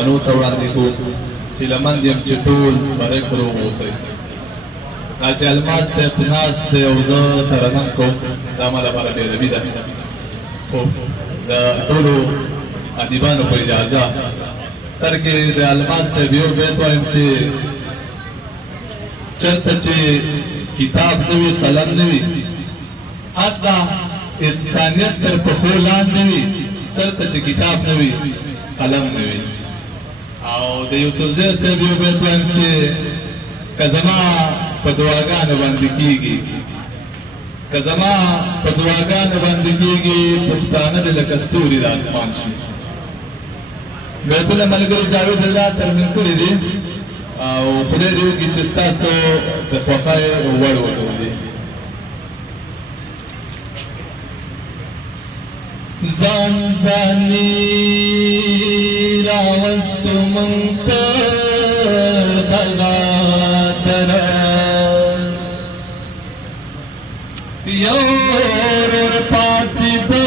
میلمنو ته وړاندې کوو هیلهمند یم چې ټول بری په روغ اوسئ حاجي الماس صاحب ناست دی او زه ترنم کوم دا ما لپاره بېادبي ده خو د ټولو ادیبانو په اجازه سر کې د الماس صاحب یو بیت وایم چې چېرته چې کتاب نه وي قلم نه وي حتی انسانیت تر پښو لاندې وي چېرته چې کتاب نه وي قلم نه وي او د یوسفزي صاحب یو بیت وایم چې که زما په دعاګانو باندې کېږي که زما په دعاګانو باندې کېږي پښتانه دې لکه ستوري د اسمان شي بیتونه ملګري جاوید الله ترمیم کړي دي او خدای دې وکړي چې ستاسو د خوښۍ وړ وګرځي ځان ځاني راوستو مونږ ته دغه دره یو ورور پاسېده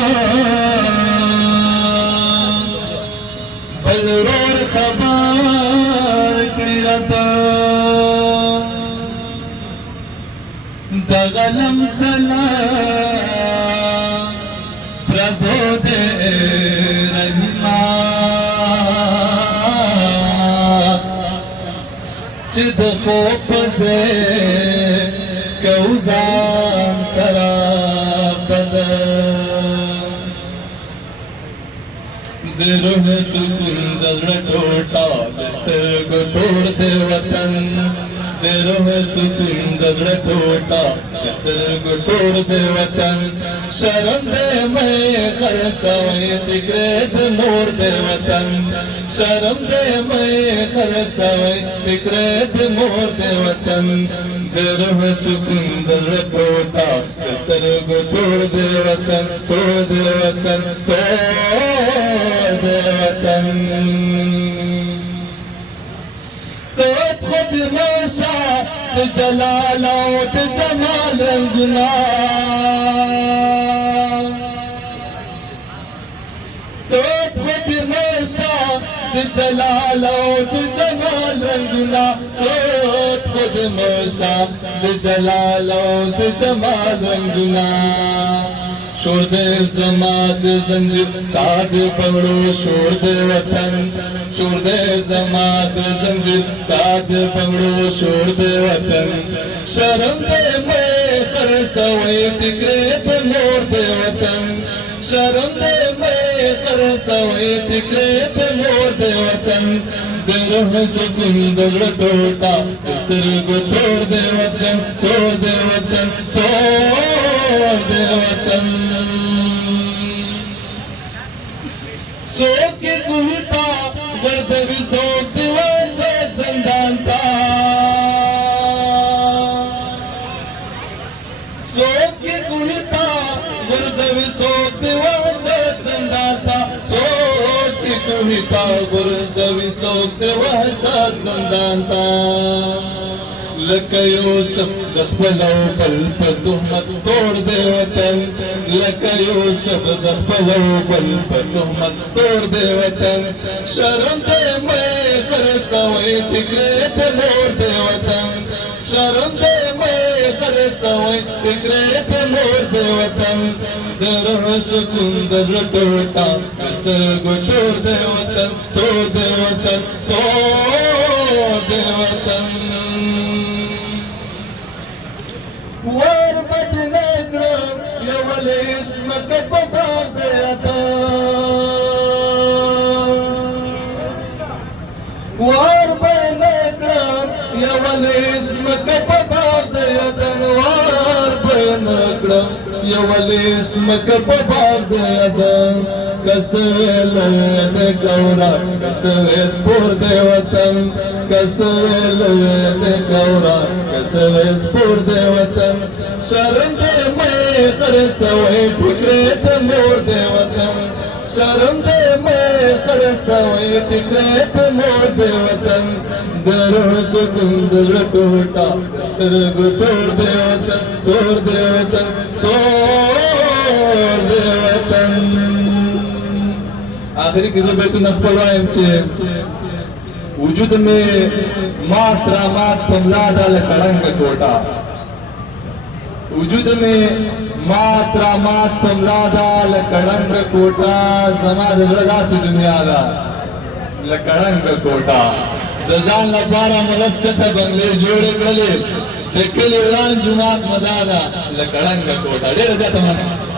بل ورور خبر کړي راته دغه لمسله प्रभो दे रहिमा चिद خوف से کوزان سرا دروح سکون دزر ٹوٹا دستر کو توڑ دے وطن دروح سکون دزر ٹوٹا دستر کو توڑ دے وطن شرم دے میں خرسوئی فکرت مور دے وطن شرم دے میں خرسوئی فکرت مور دے وطن دروح سکون دزر ٹوٹا دستر کو توڑ دے وطن توڑ دے وطن توڑ دے وطن تو خود موسا جلال و جمال رنگنا تو خود موسا جلال و جمال رنگنا تو خود موسا جلال و جمال رنگنا شور دے زماد زنجیر ستاد پگڑو شور دے وطن شور دے زماد زنجیر ستاد پگڑو شور دے وطن شرم دے میں خرسوئی فکرت مور دے وطن شرم دے میں خرسوئی فکرت مور دے وطن دروح سکون دزر ٹوٹا دستر کو توڑ دے وطن توڑ دے وطن توڑ دے وطن سوک کے گلتا گردوی سوک وحشت زندان تا سوک کے گلتا گردوی سوک وحشت زندان تا سوک کے گلتا گردوی سوک وحشت زندان تا لکه یوسف د خپلو بل په تهمت توړ دی وطن لکه یوسف د خپلو بل په تهمت توړ دی وطن شرم دی مې خرڅوئ فکرت مور دی وطن شرم دی مې خرڅوئ فکرت مور دی وطن د روح سکون د زړه ټوټه د سترګو تور دی وطن تور دی وطن تور دی وطن ور بدنے گرم یول اسمک پباغ دیتا ور بدنے گرم یول اسمک پباغ دیتا ور بدنے گرم یول اسمک پباغ دیتا کسویل دے کورا کسویس پور دے وطن کسویل دے کورا کسویس پور دے وطن شرم دے میں خرسوئی فکرت مور دے وطن شرم دے میں خرسوئی فکرت مور دے وطن دروح سکون دزر ٹوٹا سترگو توڑ دے وطن توڑ دے وطن توڑ دے وطن آخری کې زه بیتونه خپل وایم چې وجود میں مات رامات پملادا لکڑنگ کوٹا وجود میں مات رامات پملادا لکڑنگ کوٹا زما د زړه داسې دنیا ده لکڑنگ کوٹا د ځان لپاره ملس چته بنگلې جوړې کړلې د کلي وران جومات مدادا لکڑنگ کوٹا ډېره زیاته مننه